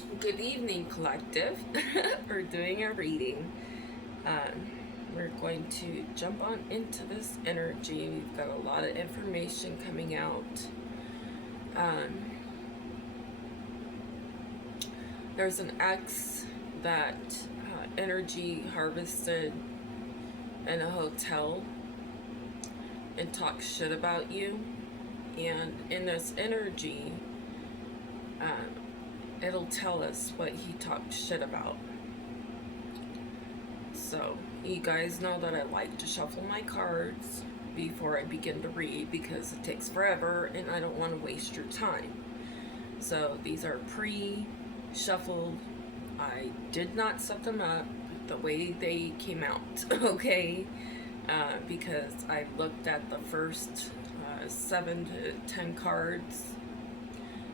Good evening, collective. We're doing a reading. We're going to jump on into this energy. We've got a lot of information coming out. Um, there's an ex that energy harvested in a hotel and talked shit about you. And in this energy, um, it'll tell us what he talked shit about. So, you guys know that I like to shuffle my cards before I begin to read because it takes forever and I don't want to waste your time. So, these are pre-shuffled. I did not set them up the way they came out, okay? Because I looked at the first 7 to 10 cards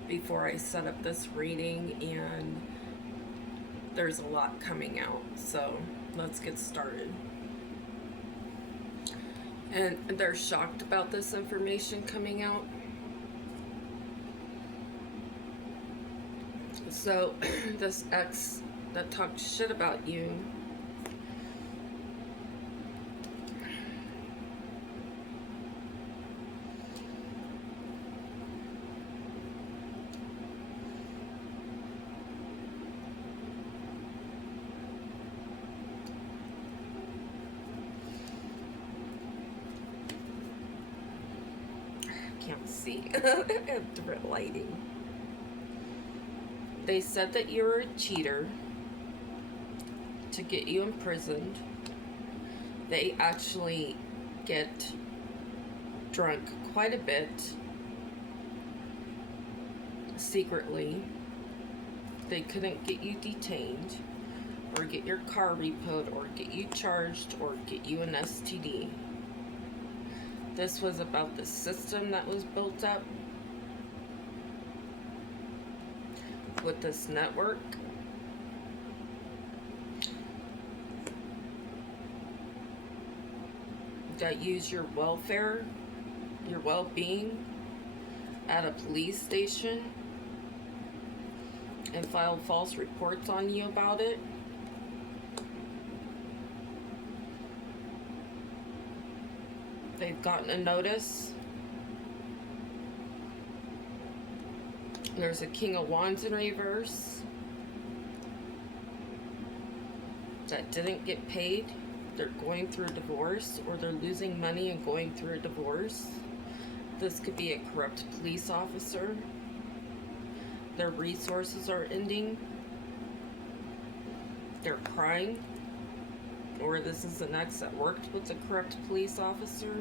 before I set up this reading, and there's a lot coming out. So, let's get started. And they're shocked about this information coming out. So, this ex that talked shit about you can't see. I have different lighting. They said that you were a cheater to get you imprisoned. They actually get drunk quite a bit secretly. They couldn't get you detained or get your car repoed or get you charged or get you an STD. This was about the system that was built up with this network. That use your welfare, your well-being at a police station and filed false reports on you about it. They've gotten a notice. There's a King of Wands in reverse that didn't get paid. They're going through a divorce, or they're losing money and going through a divorce. This could be a corrupt police officer. Their resources are ending. They're crying. Or this is an ex that worked with a corrupt police officer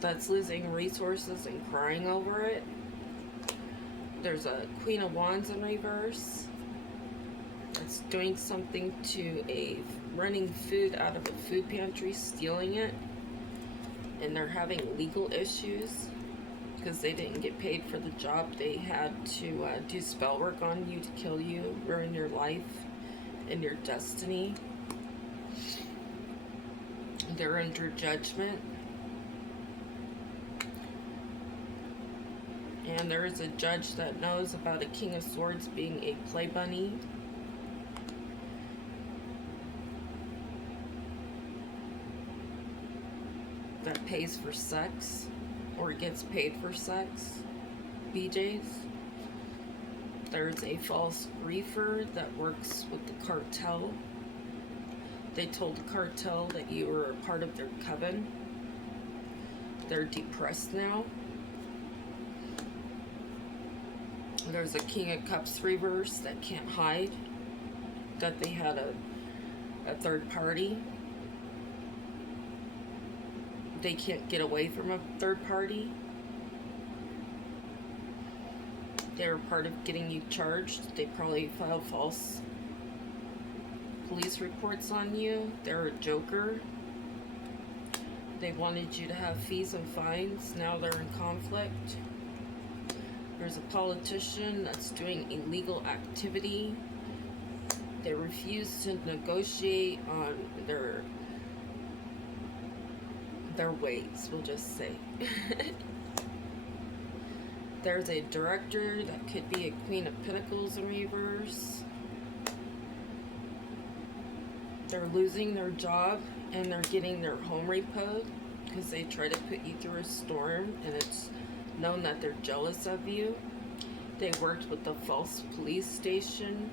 that's losing resources and crying over it. There's a Queen of Wands in reverse that's doing something to a running food out of a food pantry, stealing it, and they're having legal issues because they didn't get paid for the job. They had to do spell work on you to kill you, ruin your life and your destiny. They're under judgment. And there is a judge that knows about a King of Swords being a play bunny. That pays for sex or gets paid for sex. BJs. There's a false reefer that works with the cartel. They told the cartel that you were a part of their coven. They're depressed now. There's a King of Cups reverse that can't hide. That they had a third party. They can't get away from a third party. They're part of getting you charged. They probably filed false police reports on you. They're a joker. They wanted you to have fees and fines. Now they're in conflict. There's a politician that's doing illegal activity. They refuse to negotiate on their ways, we'll just say. There's a director that could be a Queen of Pentacles in reverse. They're losing their job and they're getting their home repoed because they try to put you through a storm and it's known that they're jealous of you. They worked with the false police station.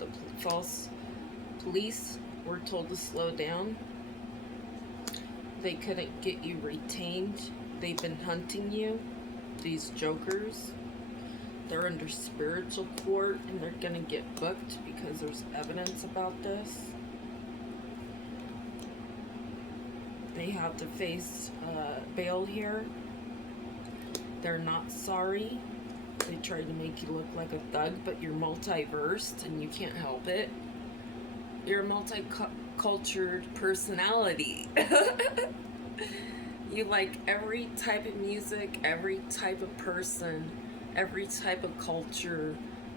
The false police were told to slow down. They couldn't get you retained. They've been hunting you. These jokers. They're under spiritual court and they're gonna get booked because there's evidence about this. They have to face bail here. They're not sorry. They tried to make you look like a thug, but you're multiversed and you can't help it. You're a multicultural personality. You like every type of music, every type of person, every type of culture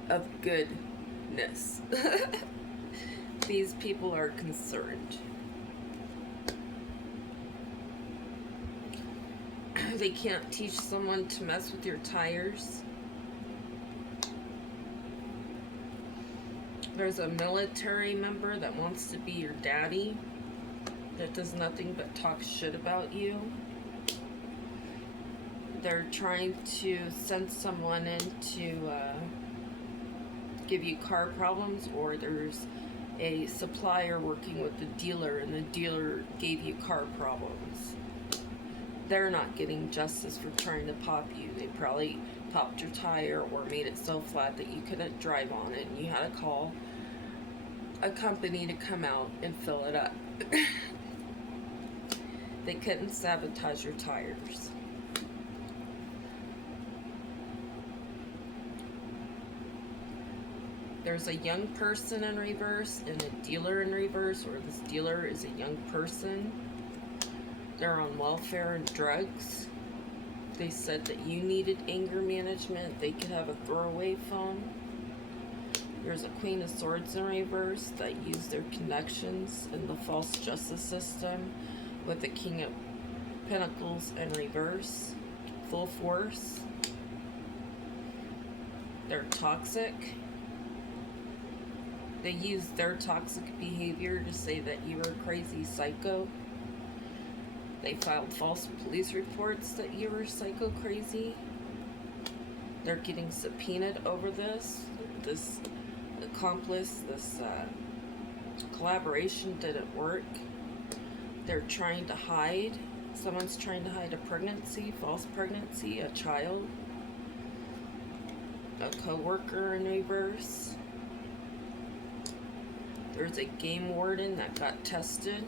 of goodness. These people are concerned. They can't teach someone to mess with your tires. There's a military member that wants to be your daddy that does nothing but talk shit about you. They're trying to send someone in to give you car problems, or there's a supplier working with the dealer and the dealer gave you car problems. They're not getting justice for trying to pop you. They probably popped your tire or made it so flat that you couldn't drive on it and you had to call a company to come out and fill it up. They couldn't sabotage your tires. There's a young person in reverse and a dealer in reverse, or this dealer is a young person. They're on welfare and drugs. They said that you needed anger management. They could have a throwaway phone. There's a Queen of Swords in reverse that used their connections in the false justice system with the King of Pentacles in reverse. Full force. They're toxic. They used their toxic behavior to say that you were a crazy psycho. They filed false police reports that you were psycho crazy. They're getting subpoenaed over this. This accomplice, this collaboration didn't work. They're trying to hide. Someone's trying to hide a pregnancy, false pregnancy, a child. A co-worker in reverse. There's a game warden that got tested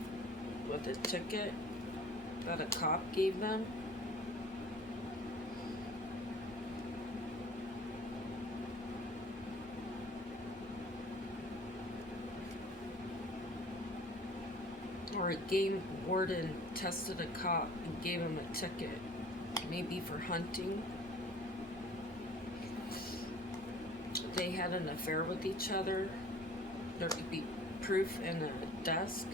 with a ticket that a cop gave them. Or a game warden tested a cop and gave him a ticket, maybe for hunting. They had an affair with each other. There could be proof in a desk.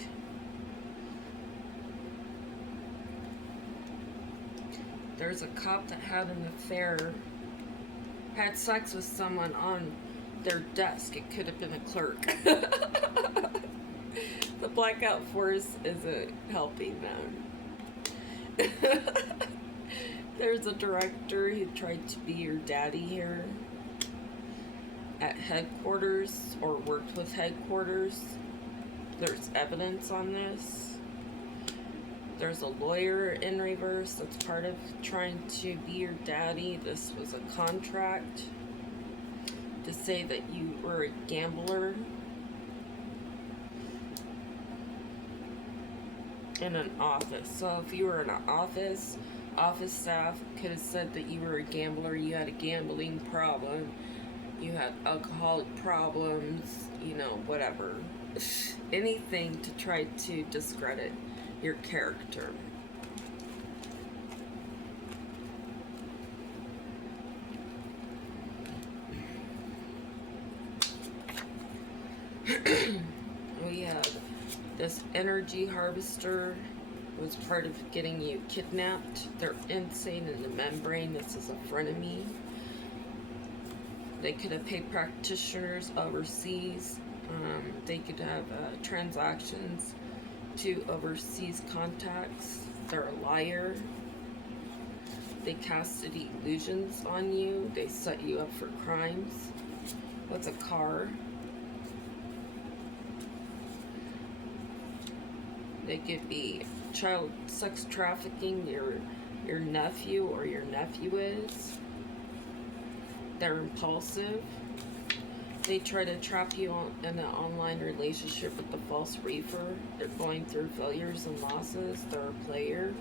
There's a cop that had an affair, had sex with someone on their desk. It could have been a clerk. The blackout force isn't helping them. There's a director who tried to be your daddy here at headquarters, or worked with headquarters. There's evidence on this. There's a lawyer in reverse that's part of trying to be your daddy. This was a contract to say that you were a gambler in an office. So if you were in an office staff could have said that you were a gambler, you had a gambling problem, you had alcoholic problems, you know, whatever. Anything to try to discredit your character. We have this energy harvester was part of getting you kidnapped. They're insane in the membrane. This is a frenemy. They could have paid practitioners overseas. They could have transactions to overseas contacts. They're a liar. They casted illusions on you. They set you up for crimes. What's a car? They could be child sex trafficking your nephew or your nephew is. They're impulsive. They try to trap you in an online relationship with the false reefer. They're going through failures and losses. They're a player.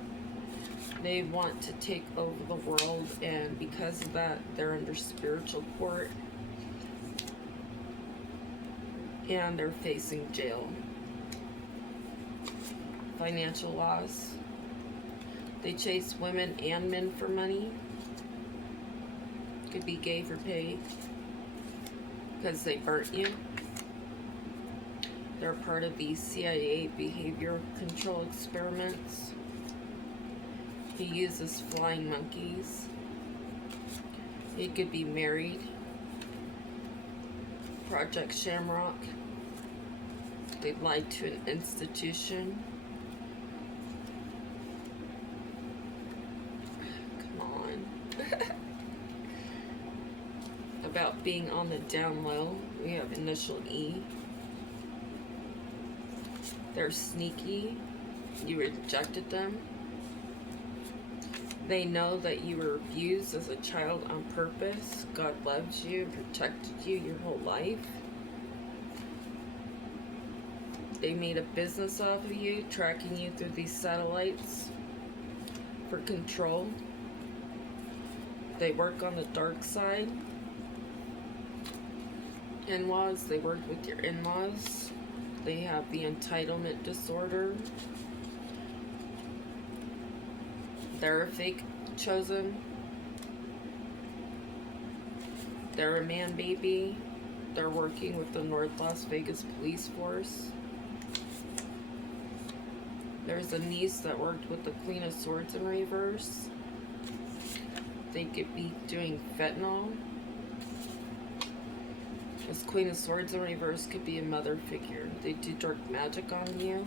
They want to take over the world, and because of that, they're under spiritual court. And they're facing jail. Financial loss. They chase women and men for money. Could be gave or paid because they burnt you. They're part of the CIA behavior control experiments. He uses flying monkeys. He could be married. Project Shamrock. They lied to an institution. Come on. About being on the down low, we have initial E. They're sneaky. You rejected them. They know that you were abused as a child on purpose. God loves you and protected you your whole life. They made a business off of you, tracking you through these satellites for control. They work on the dark side. In-laws, they work with your in-laws. They have the entitlement disorder. They're a fake chosen. They're a man baby. They're working with the North Las Vegas police force. There's a niece that worked with the Queen of Swords in reverse. They could be doing fentanyl. This Queen of Swords in reverse could be a mother figure. They do dark magic on you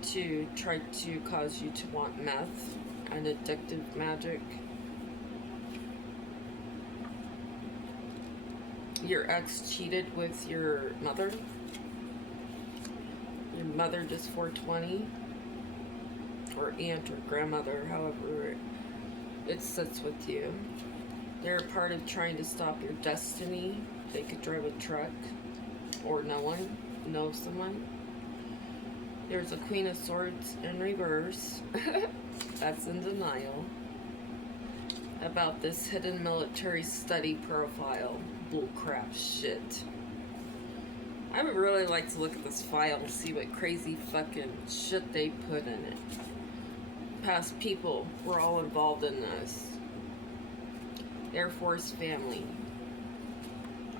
to try to cause you to want meth and addictive magic. Your ex cheated with your mother. Your mother just 420. Or aunt or grandmother, however it sits with you. They're a part of trying to stop your destiny. They could drive a truck or no one know someone. There's a Queen of Swords in reverse. That's in denial. About this hidden military study profile. Bullcrap shit. I would really like to look at this file and see what crazy fucking shit they put in it. Past people were all involved in this. Air Force family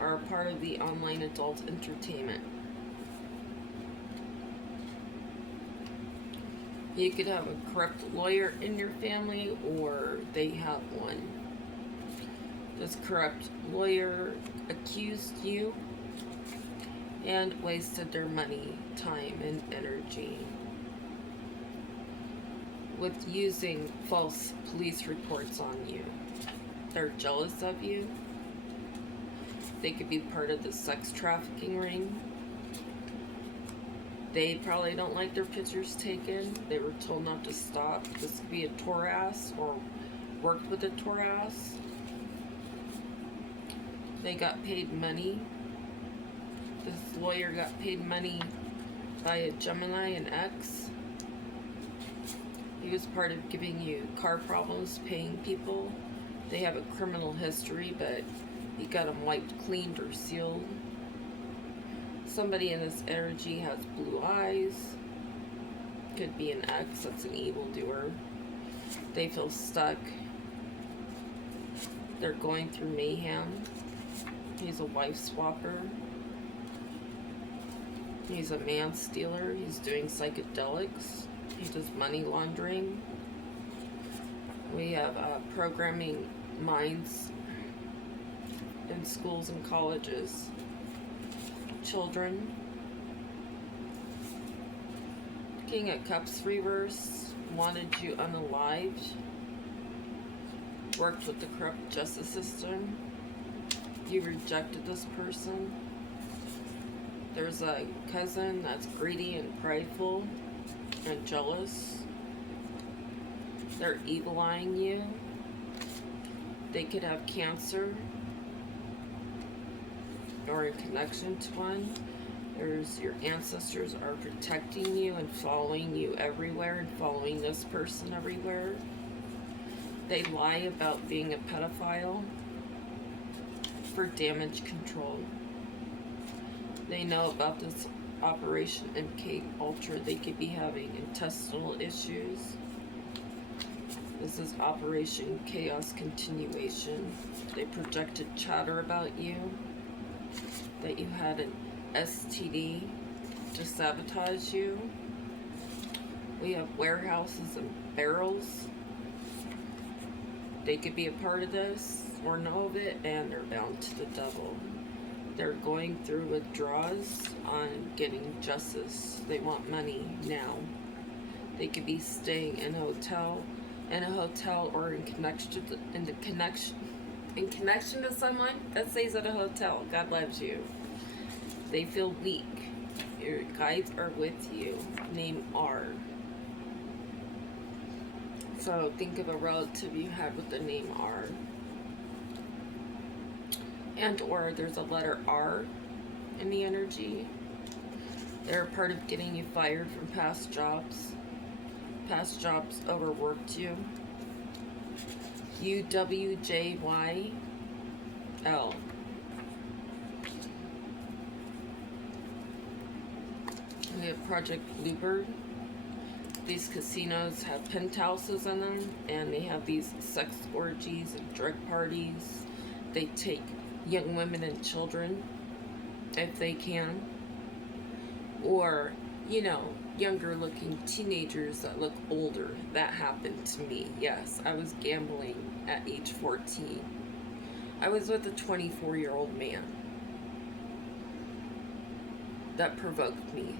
are a part of the online adult entertainment. You could have a corrupt lawyer in your family, or they have one. This corrupt lawyer accused you and wasted their money, time, and energy with using false police reports on you. They're jealous of you. They could be part of the sex trafficking ring. They probably don't like their pictures taken. They were told not to stop. This could be a Taurus or worked with a Taurus. They got paid money. This lawyer got paid money by a Gemini, an X. He was part of giving you car problems, paying people. They have a criminal history, but he got them wiped, cleaned, or sealed. Somebody in this energy has blue eyes. Could be an X, that's an evildoer. They feel stuck. They're going through mayhem. He's a wife swapper. He's a man stealer. He's doing psychedelics. He does money laundering. We have programming minds in schools and colleges. Children. King of Cups reverse, wanted you unalived. Worked with the corrupt justice system. You rejected this person. There's a cousin that's greedy and prideful and jealous. They're evil-eyeing you. They could have cancer or in connection to one. There's your ancestors are protecting you and following you everywhere and following this person everywhere. They lie about being a pedophile for damage control. They know about this Operation MK Ultra. They could be having intestinal issues. This is Operation Chaos Continuation. They projected chatter about you, that you had an STD to sabotage you. We have warehouses and barrels. They could be a part of this or know of it, and they're bound to the devil. They're going through withdrawals on getting justice. They want money now. They could be staying in a hotel or in connection to someone that stays at a hotel. God loves you. They feel weak. Your guides are with you. Name R. So think of a relative you had with the name R. And or there's a letter R in the energy. They're a part of getting you fired from past jobs. Past jobs overworked you. UWJYL. We have Project Bluebird. These casinos have penthouses in them, and they have these sex orgies and drug parties. They take young women and children, if they can. Or, you know, younger looking teenagers that look older. That happened to me, yes. I was gambling at age 14. I was with a 24-year-old man that provoked me.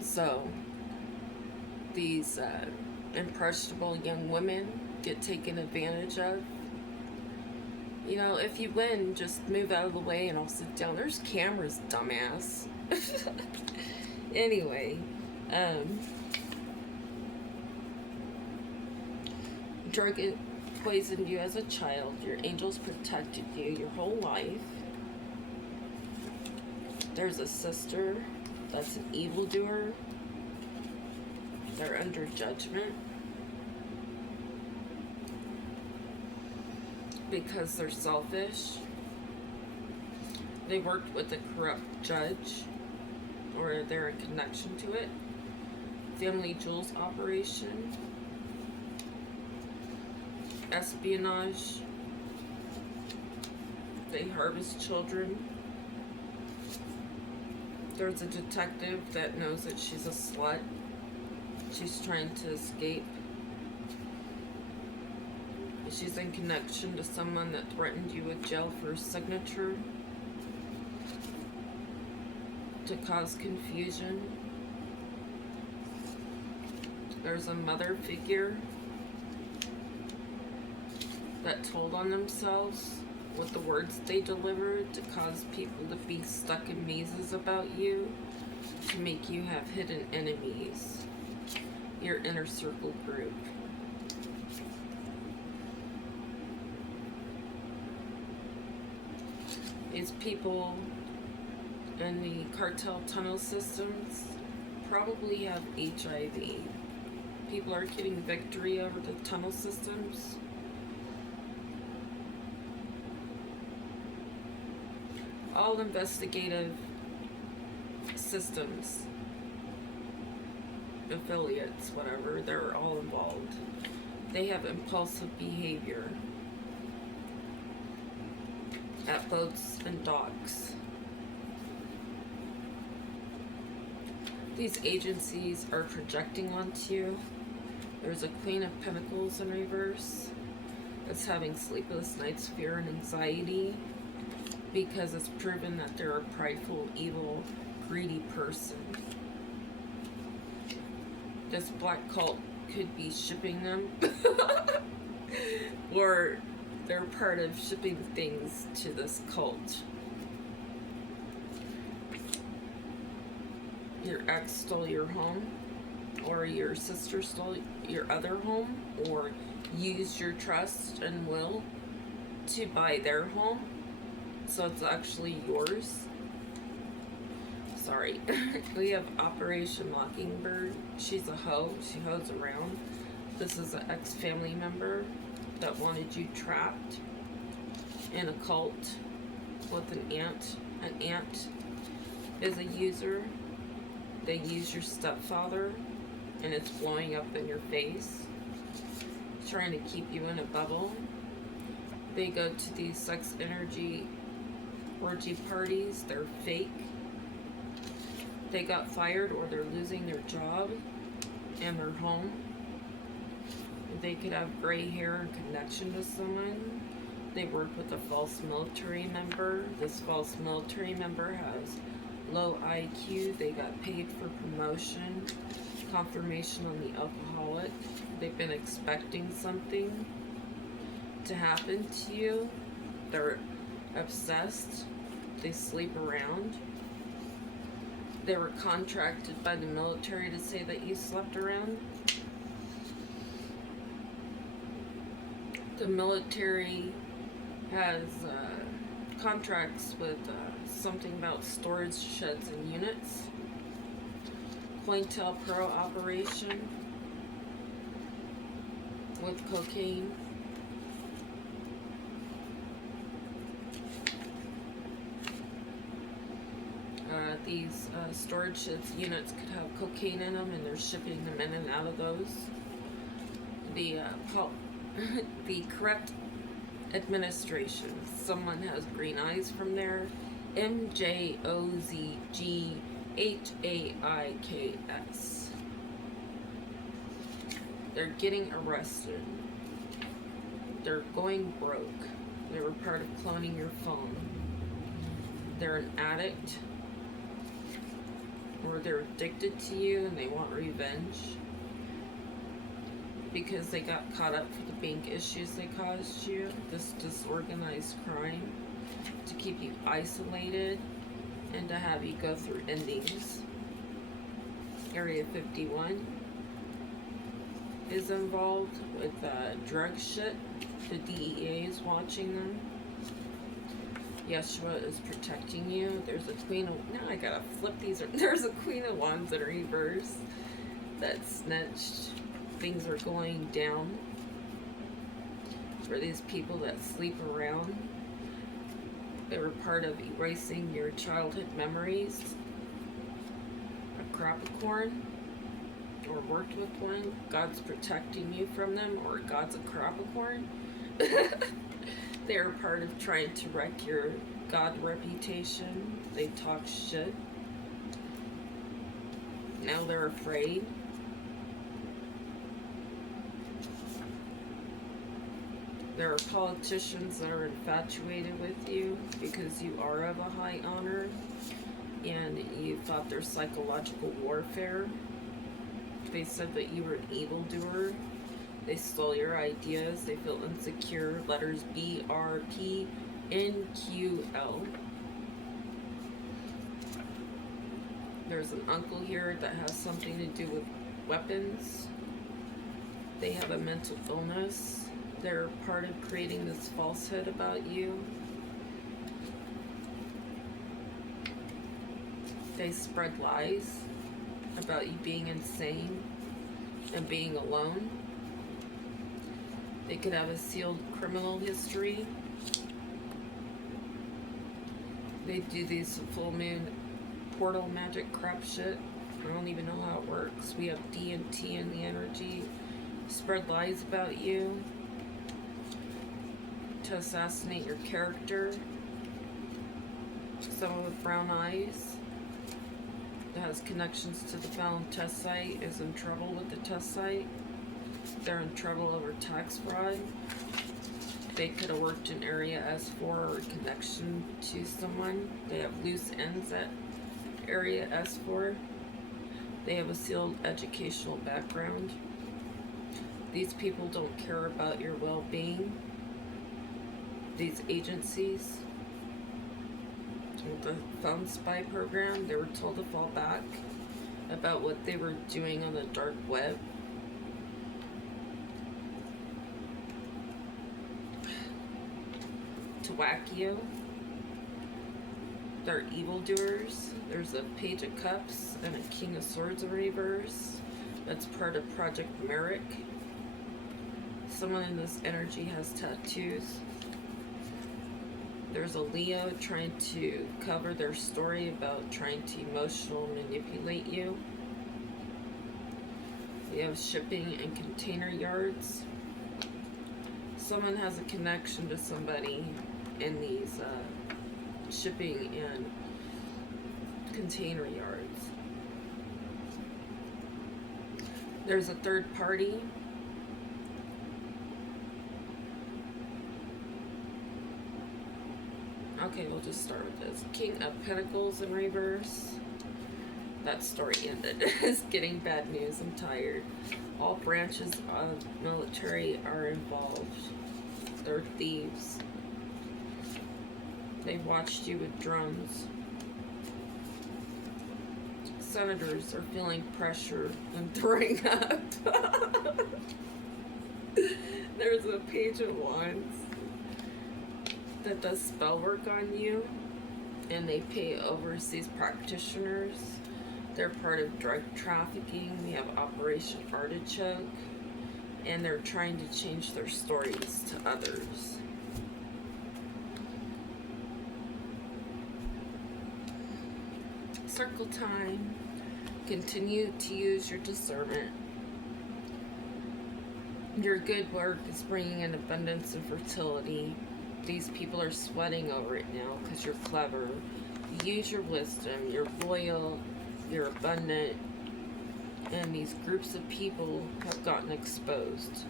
So, these impressionable young women get taken advantage of. You know, if you win, just move out of the way and I'll sit down. There's cameras, dumbass. Anyway, drug poisoned you as a child. Your angels protected you your whole life. There's a sister that's an evildoer. They're under judgment because they're selfish. They worked with a corrupt judge, or they're in connection to it. Family Jewels operation. Espionage. They harvest children. There's a detective that knows that she's a slut. She's trying to escape. She's in connection to someone that threatened you with jail for a signature to cause confusion. There's a mother figure that told on themselves with the words they delivered to cause people to be stuck in mazes about you, to make you have hidden enemies. Your inner circle group. These people in the cartel tunnel systems probably have HIV. People are getting victory over the tunnel systems. All investigative systems, affiliates, whatever, they're all involved. They have impulsive behavior at boats and docks. These agencies are projecting onto you. There's a Queen of Pentacles in reverse that's having sleepless nights, fear and anxiety. because it's proven that they're a prideful, evil, greedy person. This black cult could be shipping them, or they're part of shipping things to this cult. Your ex stole your home, or your sister stole your other home, or used your trust and will to buy their home, so it's actually yours. Sorry. We have Operation Mockingbird. She's a hoe. She hoes around. This is an ex-family member that wanted you trapped in a cult with an aunt. An aunt is a user. They use your stepfather, and it's blowing up in your face, trying to keep you in a bubble. They go to these sex energy orgy parties. They're fake. They got fired, or they're losing their job and their home. They could have gray hair in connection to someone. They work with a false military member. This false military member has low IQ. They got paid for promotion, confirmation on the alcoholic. They've been expecting something to happen to you. They're obsessed. They sleep around. They were contracted by the military to say that you slept around. The military has contracts with something about storage sheds and units. COINTELPRO operation with cocaine. These storage sheds units could have cocaine in them, and they're shipping them in and out of those. The corrupt administration. Someone has green eyes from there. MJOZGHAIKS. They're getting arrested. They're going broke. They were part of cloning your phone. They're an addict, or they're addicted to you and they want revenge because they got caught up for the bank issues they caused you. This disorganized crime to keep you isolated and to have you go through endings. Area 51 is involved with drug shit. The DEA is watching them. Yeshua is protecting you. There's a queen of... Now I gotta flip these. There's a queen of wands in reverse that snitched. Things are going down for these people that sleep around. They were part of erasing your childhood memories. A Capricorn, or worked with one. God's protecting you from them, or God's a Capricorn. They're part of trying to wreck your God reputation. They talk shit. Now they're afraid. There are politicians that are infatuated with you because you are of a high honor, and you thought there's psychological warfare. They said that you were an evildoer. They stole your ideas. They feel insecure. Letters BRPNQL. There's an uncle here that has something to do with weapons. They have a mental illness. They're part of creating this falsehood about you. They spread lies about you being insane and being alone. They could have a sealed criminal history. They do these full moon portal magic crap shit. I don't even know how it works. We have D and T in the energy. Spread lies about you to assassinate your character. Someone with brown eyes that has connections to the found test site is in trouble with the test site. They're in trouble over tax fraud. They could have worked in area S4 or connection to someone. They have loose ends at area S4. They have a sealed educational background. These people don't care about your well-being. These agencies, with the phone spy program, they were told to fall back about what they were doing on the dark web. To whack you. They're evildoers. There's a Page of Cups and a King of Swords in reverse. That's part of Project Merrick. Someone in this energy has tattoos. There's a Leo trying to cover their story about trying to emotionally manipulate you. You have shipping and container yards. Someone has a connection to somebody in these shipping and container yards. There's a third party. Okay, we'll just start with this. King of Pentacles in reverse. That story ended. It's getting bad news. I'm tired. All branches of military are involved. They're thieves. They watched you with drones. Senators are feeling pressure and throwing up. There's a Page of Wands that does spell work on you, and they pay overseas practitioners. They're part of drug trafficking. We have Operation Artichoke, and they're trying to change their stories to others. Circle time. Continue to use your discernment. Your good work is bringing in abundance and fertility. These people are sweating over it now because you're clever. Use your wisdom. You're loyal. You're abundant. And these groups of people have gotten exposed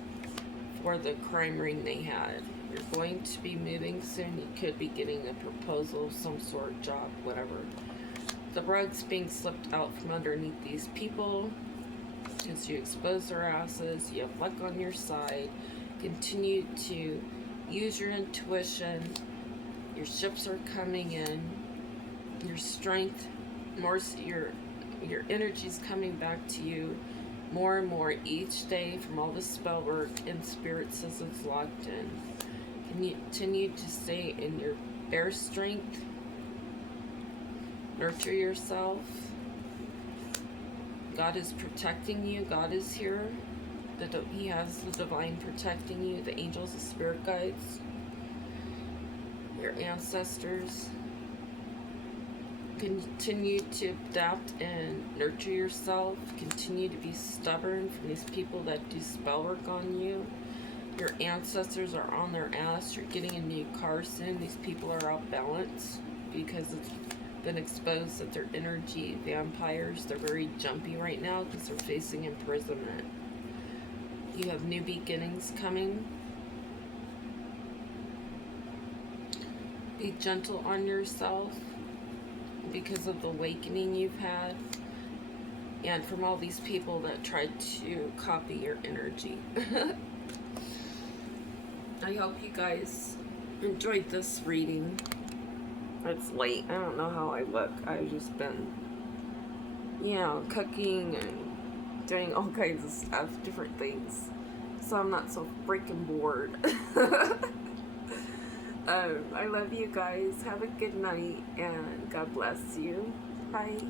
for the crime ring they had. You're going to be moving soon. You could be getting a proposal, some sort, job, whatever. The rug's being slipped out from underneath these people because you expose their asses. You have luck on your side. Continue to use your intuition. Your ships are coming in. Your strength, your energy's coming back to you more and more each day from all the spell work, and Spirit says it's locked in. Continue to stay in your bear strength. Nurture yourself. God is protecting you. God is here. He has the divine protecting you. The angels, the spirit guides. Your ancestors. Continue to adapt and nurture yourself. Continue to be stubborn from these people that do spell work on you. Your ancestors are on their ass. You're getting a new car soon. These people are off balance because it's been exposed that they're energy vampires. They're very jumpy right now because they're facing imprisonment. You have new beginnings coming. Be gentle on yourself because of the awakening you've had, and from all these people that tried to copy your energy. I hope you guys enjoyed this reading. It's late. I don't know how I look. I've just been, cooking and doing all kinds of stuff, different things. So I'm not so freaking bored. I love you guys. Have a good night, and God bless you. Bye.